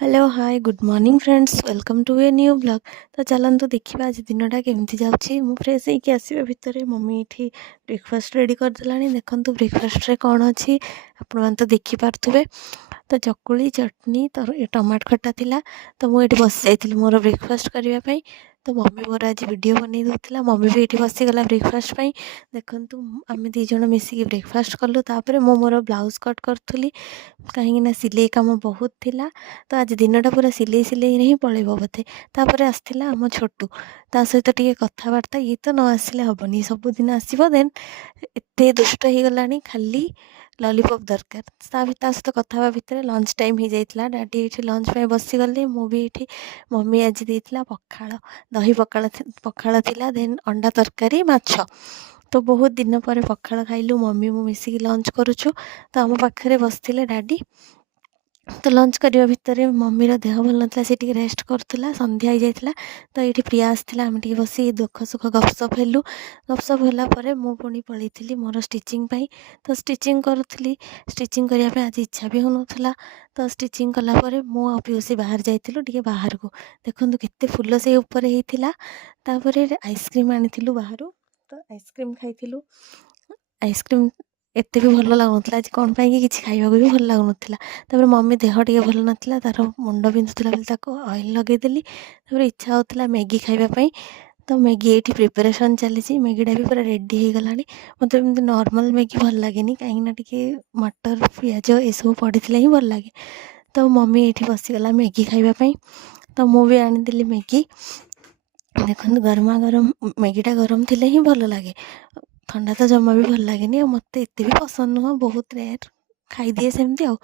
Hello hi good morning friends welcome to a new blog. तो चलतु देखा आज दिनटा केमती जाऊँगी। मु फ्रेश होकर आसवा भितर मम्मी ये ब्रेकफास्ट रेडी करदेला। देखो ब्रेकफास्ट कौन अच्छी आपण तो देखिपे। तो चकुली चटनी तो टमाट खटा थिला। तो मुझे बस जाइली मोर ब्रेकफास्ट करने। तो मम्मी मोर आज वीडियो बन दूसरा। मम्मी भी ये बसीगला ब्रेकफास्ट देखु आम दीज मिसिकी ब्रेकफास्ट कलु। तापर मु मोर ब्लाउज कट करी कहीं सिलाई कम बहुत थिला। तो आज दिनटा पूरा सिलाई सिलाई ही पलैब बोधे। तापर आसला आम छोटू ता सहित टे कथबार्ता ये तो न आसिले हेनी सबुदिन आसो। देन एत दुष्ट हो गला खाली लॉलीपॉप दरकार सहित कथा भितर लंच टाइम हो जाता। डैडी ये लंच पे बसीगले मुझे ये मम्मी आज देता पखाड़ दही पखाड़ थिला। देन अंडा तरकारी माछ। तो बहुत दिन पर पखाड़ खाइलु मम्मी मु मिसिकी लंच करुचु। तो आम पाखे बसते डैडी। तो लंच करने भितर मम्मीर देह भल ना सी रेस्ट करूला संध्या हो जाता। तो ये प्रिया आसला आम बस दुख सुख गपसप हेलु। गपसप होगापर मु पुणी पलैली मोर स्टिचिंग पाई। तो स्टिचिंग करुली स्टिचिंग करने आज इच्छा भी होना। तो स्टिचिंग कलापर मु पिउसी बाहर जाइलु टे बाहर को। देखो केते फुल से ऊपर होता। आइसक्रीम आनी बाहर। तो आइसक्रीम खाइलु। आइसक्रीम एत भी भल लगुला आज कौन कि खाइबा भी भल लगुला। तापर मम्मी देह टे भल नाला तार मुंड बिंधुला बेले ऑयल लगेदेली। तापर इच्छा होता मैगी खाइबापी। तो मैगी ये प्रिपरेशन चली मैगीटा भी पूरा रेडी हो गला। मतलब एमती नॉर्मल मैगी भल लगे कहीं टे मटर पियाज ये सब पड़ी ही भल लगे। तो मम्मी ये बसीगला मैगी खाइबापी। तो मुझे आनीदी मैगी। देखो गरमा गरम मैगीटा गरम थी ही भल लगे। ठंडा तो जमा भी भल लगे मत एत भी पसंद नुह बहुत रेयर खाईदिए सेमती आ।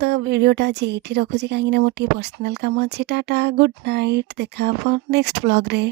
तो वीडियोटा आज ये रखुची कहीं मोटे पर्सनाल काम अच्छी। टाटा गुड नाइट देखा नेक्स्ट ब्लॉग रे।